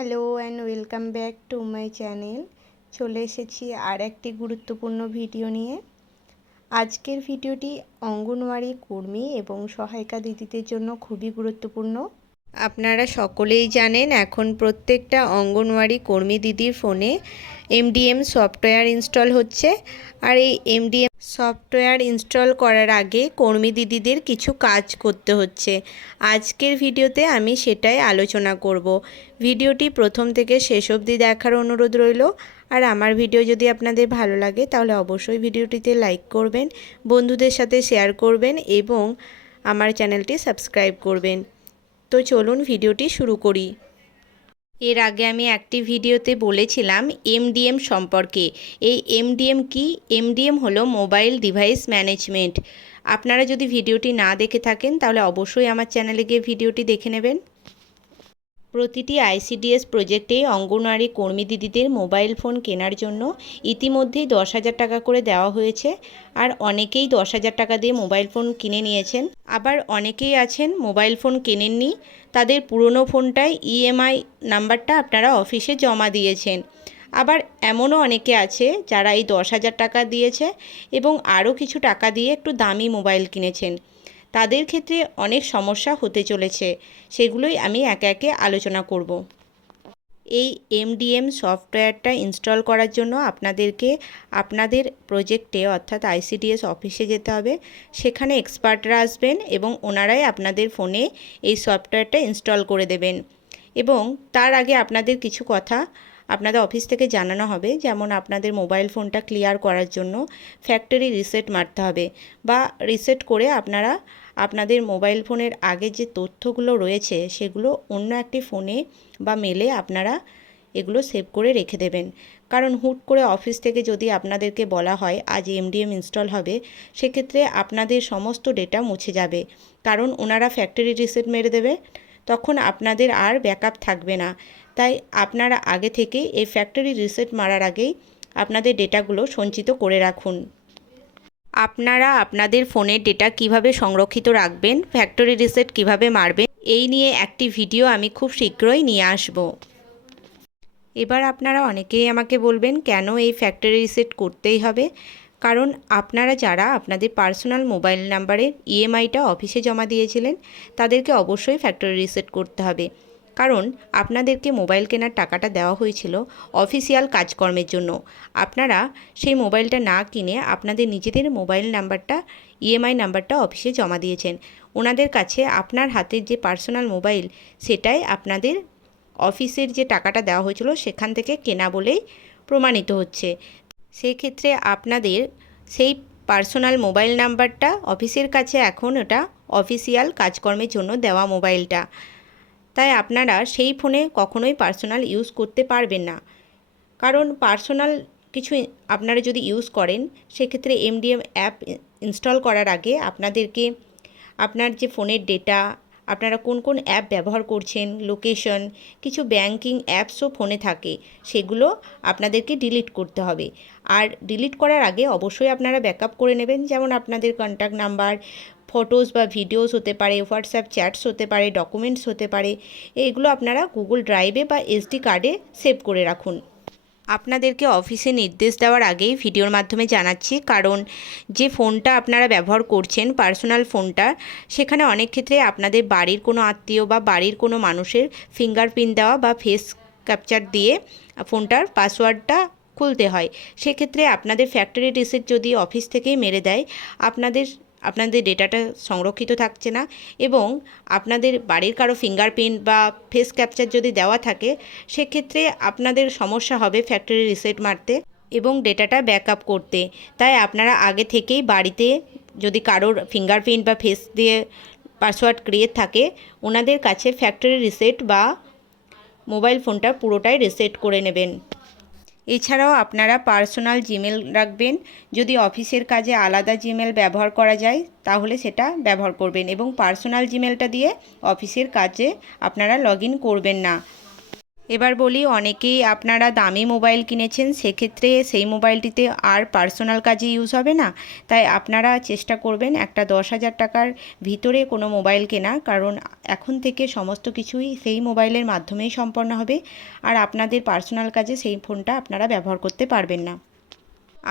Hello and welcome back to my channel. চলে এসেছি আর একটি গুরুত্বপূর্ণ ভিডিও নিয়ে। আজকের ভিডিওটি অঙ্গনওয়াড়ি কর্মী এবং সহায়িকা দিদিদের জন্য খুবই গুরুত্বপূর্ণ। আপনারা সকলেই জানেন এখন প্রত্যেকটা অঙ্গনওয়াড়ি কর্মী দিদির ফোনে এমডিএম সফটওয়্যার ইনস্টল হচ্ছে। আর এই এমডিএম সফটওয়্যার ইনস্টল করার আগে কর্মী দিদিদের কিছু কাজ করতে হচ্ছে। আজকের ভিডিওতে আমি সেটাই আলোচনা করব। ভিডিওটি প্রথম থেকে শেষ অবধি দেখার অনুরোধ রইল। আর আমার ভিডিও যদি আপনাদের ভালো লাগে তাহলে অবশ্যই ভিডিওটিতে লাইক করবেন, বন্ধুদের সাথে শেয়ার করবেন এবং আমার চ্যানেলটি সাবস্ক্রাইব করবেন। তো চলুন ভিডিওটি শুরু করি। এর আগে আমি একটি ভিডিওতে বলেছিলাম এমডিএম সম্পর্কে। এই এমডিএম কি? এমডিএম হলো মোবাইল ডিভাইস ম্যানেজমেন্ট। আপনারা যদি ভিডিওটি না দেখে থাকেন তাহলে অবশ্যই আমার চ্যানেলে গিয়ে ভিডিওটি দেখে নেবেন। প্রতিটি আইসিডিএস প্রজেক্টে অঙ্গনওয়াড়ি কর্মী দিদিদের মোবাইল ফোন কেনার জন্য ইতিমধ্যেই 10,000 টাকা করে দেওয়া হয়েছে। আর অনেকেই 10,000 টাকা দিয়ে মোবাইল ফোন কিনে নিয়েছেন। আবার অনেকেই আছেন মোবাইল ফোন কেনেননি, তাদের পুরনো ফোনটায় ইএমআই নাম্বারটা আপনারা অফিসে জমা দিয়েছেন। আবার এমনও অনেকে আছে যারা এই 10,000 টাকা দিয়েছে এবং আরও কিছু টাকা দিয়ে একটু দামি মোবাইল কিনেছেন। তাদের ক্ষেত্রে অনেক সমস্যা হতে চলেছে, সেগুলোই আমি একে একে আলোচনা করব। এই এমডিএম সফটওয়্যারটা ইনস্টল করার জন্য আপনাদেরকে আপনাদের প্রজেক্টে অর্থাৎ আইসিডিএস অফিসে যেতে হবে। সেখানে এক্সপার্টরা আসবেন এবং ওনারাই আপনাদের ফোনে এই সফটওয়্যারটা ইনস্টল করে দেবেন। এবং তার আগে আপনাদের কিছু কথা আপনাদের অফিস থেকে জানানো হবে, যেমন আপনাদের মোবাইল ফোনটা ক্লিয়ার করার জন্য ফ্যাক্টরি রিসেট মারতে হবে, বা রিসেট করে আপনারা আপনাদের মোবাইল ফোনের আগে যে তথ্যগুলো রয়েছে সেগুলো অন্য একটি ফোনে বা মেলে আপনারা এগুলো সেভ করে রেখে দেবেন। কারণ হুট করে অফিস থেকে যদি আপনাদেরকে বলা হয় আজ এমডিএম ইনস্টল হবে, সেক্ষেত্রে আপনাদের সমস্ত ডেটা মুছে যাবে। কারণ ওনারা ফ্যাক্টরি রিসেট মেরে দেবে, তখন আপনাদের আর ব্যাকআপ থাকবে না। তাই আপনারা আগে থেকে এই ফ্যাক্টরি রিসেট মারার আগেই আপনাদের ডেটাগুলো সঞ্চিত করে রাখুন। আপনারা আপনাদের ফোনের ডেটা কিভাবে সংরক্ষিত রাখবেন, ফ্যাক্টরি রিসেট কিভাবে মারবেন, এই নিয়ে একটি ভিডিও আমি খুব শীঘ্রই নিয়ে আসব। এবার আপনারা অনেকেই আমাকে বলবেন কেন এই ফ্যাক্টরি রিসেট করতেই হবে। কারণ আপনারা যারা আপনাদের পার্সোনাল মোবাইল নাম্বারের ইএমআইটা অফিসে জমা দিয়েছিলেন তাদেরকে অবশ্যই ফ্যাক্টরি রিসেট করতে হবে। কারণ আপনাদেরকে মোবাইল কেনার টাকাটা দেওয়া হয়েছিল অফিসিয়াল কাজকর্মের জন্য। আপনারা সেই মোবাইলটা না কিনে আপনাদের নিজেদের মোবাইল নাম্বারটা ইএমআই নাম্বারটা অফিসে জমা দিয়েছেন। ওনাদের কাছে আপনার হাতের যে পার্সোনাল মোবাইল সেটাই আপনাদের অফিসের যে টাকাটা দেওয়া হয়েছিল সেখান থেকে কেনা বলেই প্রমাণিত হচ্ছে। সেই ক্ষেত্রে আপনাদের সেই পার্সোনাল মোবাইল নাম্বারটা অফিসের কাছে এখন ওটা অফিসিয়াল কাজকর্মের জন্য দেওয়া মোবাইলটা। তাই আপনারা সেই ফোনে কখনোই পার্সোনাল ইউজ করতে পারবেন না। কারণ পার্সোনাল কিছু আপনারা যদি ইউজ করেন সেক্ষেত্রে এমডিএম অ্যাপ ইনস্টল করার আগে আপনাদেরকে আপনার যে ফোনের ডেটা, আপনারা কোন কোন অ্যাপ ব্যবহার করছেন, লোকেশন, কিছু ব্যাংকিং অ্যাপসও ফোনে থাকে, সেগুলো আপনাদেরকে ডিলিট করতে হবে। আর ডিলিট করার আগে অবশ্যই আপনারা ব্যাকআপ করে নেবেন, যেমন আপনাদের কন্ট্যাক্ট নাম্বার, ফটোস বা ভিডিওস হতে পারে, হোয়াটসঅ্যাপ চ্যাটস হতে পারে, ডকুমেন্টস হতে পারে। এইগুলো আপনারা গুগল ড্রাইভে বা এসডি কার্ডে সেভ করে রাখুন। আপনাদেরকে অফিসে নির্দেশ দেওয়ার আগেই ভিডিওর মাধ্যমে জানাচ্ছি, কারণ যে ফোনটা আপনারা ব্যবহার করছেন পার্সোনাল ফোনটা, সেখানে অনেক ক্ষেত্রে আপনাদের বাড়ির কোনো আত্মীয় বা বাড়ির কোনো মানুষের ফিঙ্গারপ্রিন্ট দেওয়া বা ফেস ক্যাপচার দিয়ে ফোনটার পাসওয়ার্ডটা খুলতে হয়। সেক্ষেত্রে আপনাদের ফ্যাক্টরি রিসেট যদি অফিস থেকেই মেরে দেয়, আপনাদের ডেটাটা সংরক্ষিত থাকছে না। এবং আপনাদের বাড়ির কারো ফিঙ্গারপ্রিন্ট বা ফেস ক্যাপচার যদি দেওয়া থাকে, সেক্ষেত্রে আপনাদের সমস্যা হবে ফ্যাক্টরি রিসেট মারতে এবং ডেটাটা ব্যাকআপ করতে। তাই আপনারা আগে থেকেই বাড়িতে যদি কারোর ফিঙ্গারপ্রিন্ট বা ফেস দিয়ে পাসওয়ার্ড ক্রিয়েট থাকে, ওনাদের কাছে ফ্যাক্টরি রিসেট বা মোবাইল ফোনটা পুরোটাই রিসেট করে নেবেন। এছাড়াও আপনারা পার্সোনাল জিমেল রাখবেন। যদি অফিসের কাজে আলাদা জিমেল ব্যবহার করা যায় তাহলে সেটা ব্যবহার করবেন, এবং পার্সোনাল জিমেলটা দিয়ে অফিসের কাজে আপনারা লগ ইন করবেন না। এবার বলি, অনেকেই আপনারা দামি মোবাইল কিনেছেন, সেক্ষেত্রে সেই মোবাইলটিতে আর পার্সোনাল কাজে ইউজ হবে না। তাই আপনারা চেষ্টা করবেন একটা 10,000 টাকার ভিতরে কোনো মোবাইল কেনা, কারণ এখন থেকে সমস্ত কিছুই সেই মোবাইলের মাধ্যমেই সম্পন্ন হবে, আর আপনাদের পার্সোনাল কাজে সেই ফোনটা আপনারা ব্যবহার করতে পারবেন না।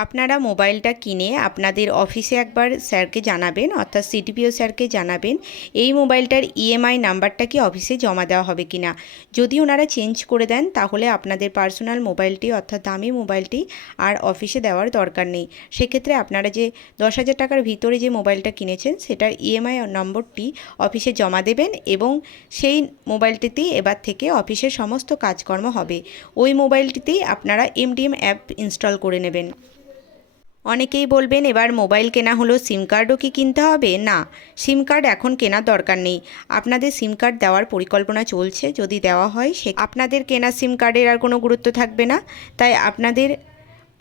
আপনারা মোবাইলটা কিনে আপনাদের অফিসে একবার স্যারকে জানাবেন, অর্থাৎ সিডিপিও স্যারকে জানাবেন এই মোবাইলটার ইএমআই নাম্বারটা কি অফিসে জমা দেওয়া হবে কি না। যদি ওনারা চেঞ্জ করে দেন তাহলে আপনাদের পার্সোনাল মোবাইলটি অর্থাৎ দামি মোবাইলটি আর অফিসে দেওয়ার দরকার নেই। সেক্ষেত্রে আপনারা যে 10,000 টাকার ভিতরে যে মোবাইলটা কিনেছেন সেটার ইএমআই নম্বরটি অফিসে জমা দেবেন এবং সেই মোবাইলটিতেই এবার থেকে অফিসের সমস্ত কাজকর্ম হবে। ওই মোবাইলটিতেই আপনারা এমডিএম অ্যাপ ইনস্টল করে নেবেন। অনেকেই বলবেন, এবার মোবাইল কেনা হলো, সিম কার্ডও কি কিনতে হবে? না, সিম কার্ড এখন কেনার দরকার নেই। আপনাদের সিম কার্ড দেওয়ার পরিকল্পনা চলছে, যদি দেওয়া হয় আপনাদের কেনা সিম কার্ডের আর কোনো গুরুত্ব থাকবে না। তাই আপনাদের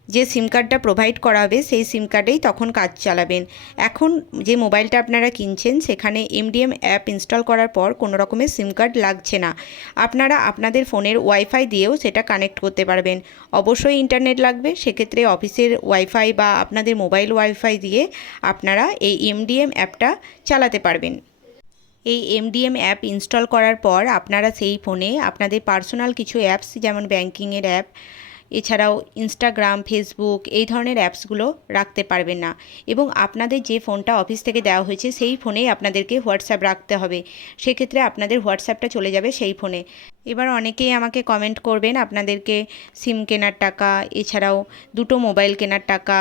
যে সিম কার্ডটা প্রোভাইড করা হবে সেই সিম কার্ডেই তখন কাজ চালাবেন। এখন যে মোবাইলটা আপনারা কিনছেন সেখানে এমডিএম অ্যাপ ইনস্টল করার পর কোনো রকমের সিম কার্ড লাগছে না। আপনারা আপনাদের ফোনের ওয়াইফাই দিয়েও সেটা কানেক্ট করতে পারবেন। অবশ্যই ইন্টারনেট লাগবে, সেক্ষেত্রে অফিসের ওয়াইফাই বা আপনাদের মোবাইল ওয়াইফাই দিয়ে আপনারা এই এমডিএম অ্যাপটা চালাতে পারবেন। এই এমডিএম অ্যাপ ইনস্টল করার পর আপনারা সেই ফোনে আপনাদের পার্সোনাল কিছু অ্যাপস, যেমন ব্যাংকিংয়ের অ্যাপ, এছাড়াও ইনস্টাগ্রাম, ফেসবুক এই ধরনের অ্যাপসগুলো রাখতে পারবেন না। এবং আপনাদের যে ফোনটা অফিস থেকে দেওয়া হয়েছে সেই ফোনেই আপনাদেরকে হোয়াটসঅ্যাপ রাখতে হবে। সেক্ষেত্রে আপনাদের হোয়াটসঅ্যাপটা চলে যাবে সেই ফোনে। এবার অনেকেই আমাকে কমেন্ট করবেন আপনাদেরকে সিম কেনার টাকা, এছাড়াও দুটো মোবাইল কেনার টাকা,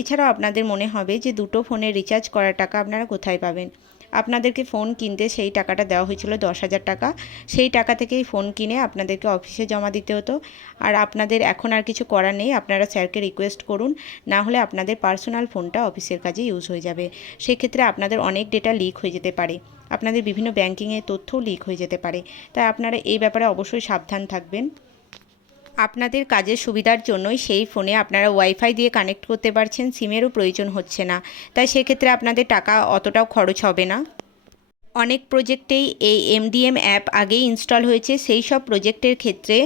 এছাড়াও আপনাদের মনে হবে যে দুটো ফোনের রিচার্জ করার টাকা আপনারা কোথায় পাবেন। আপনাদেরকে ফোন কিনতে সেই টাকাটা দেওয়া হয়েছিল 10,000 টাকা, সেই টাকা থেকেই ফোন কিনে আপনাদেরকে অফিসে জমা দিতে হতো। আর আপনাদের এখন আর কিছু করার নেই, আপনারা স্যারকে রিকোয়েস্ট করুন, না হলে আপনাদের পার্সোনাল ফোনটা অফিসের কাজে ইউজ হয়ে যাবে। সেক্ষেত্রে আপনাদের অনেক ডেটা লিক হয়ে যেতে পারে, আপনাদের বিভিন্ন ব্যাংকিংয়ের তথ্যও লিক হয়ে যেতে পারে। তাই আপনারা এই ব্যাপারে অবশ্যই সাবধান থাকবেন। আপনাদের কাজের সুবিধার জন্যই সেই ফোনে আপনারা ওয়াইফাই দিয়ে কানেক্ট করতে পারছেন, সিমেরও প্রয়োজন হচ্ছে না। তাই সেক্ষেত্রে আপনাদের টাকা অতটাও খরচ হবে না। অনেক প্রজেক্টেই এই এমডিএম অ্যাপ আগেই ইনস্টল হয়েছে। সেই সব প্রজেক্টের ক্ষেত্রে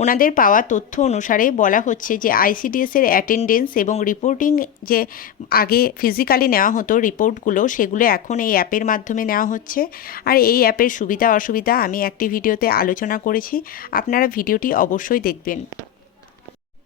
ওনাদের পাওয়া তথ্য অনুসারে বলা হচ্ছে যে আইসিডিএসের অ্যাটেন্ডেন্স এবং রিপোর্টিং যে আগে ফিজিক্যালি নেওয়া হতো রিপোর্টগুলো, সেগুলো এখন এই অ্যাপের মাধ্যমে নেওয়া হচ্ছে। আর এই অ্যাপের সুবিধা অসুবিধা আমি একটি ভিডিওতে আলোচনা করেছি, আপনারা ভিডিওটি অবশ্যই দেখবেন।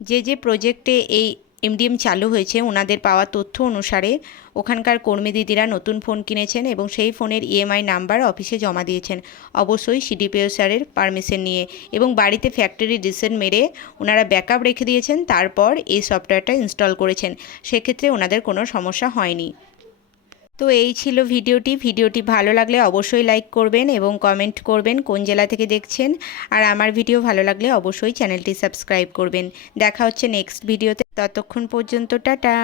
যে প্রজেক্টে এই এমডিএম চালু হয়েছে ওনাদের পাওয়া তথ্য অনুসারে ওখানকার কর্মী দিদিরা নতুন ফোন কিনেছেন এবং সেই ফোনের ইএমআই নাম্বার অফিসে জমা দিয়েছেন, অবশ্যই সিডিপিও স্যারের পারমিশন নিয়ে, এবং বাড়িতে ফ্যাক্টরি রিসেট মেরে ওনারা ব্যাকআপ রেখে দিয়েছেন, তারপর এই সফটওয়্যারটা ইনস্টল করেছেন। সেক্ষেত্রে ওনাদের কোনো সমস্যা হয়নি। তো এই ছিল ভিডিওটি ভালো লাগলে অবশ্যই লাইক করবেন এবং কমেন্ট করবেন কোন জেলা থেকে দেখছেন। আর আমার ভিডিও ভালো লাগলে অবশ্যই চ্যানেলটি সাবস্ক্রাইব করবেন। দেখা হচ্ছে নেক্সট ভিডিওতে, ততক্ষণ পর্যন্ত টাটা।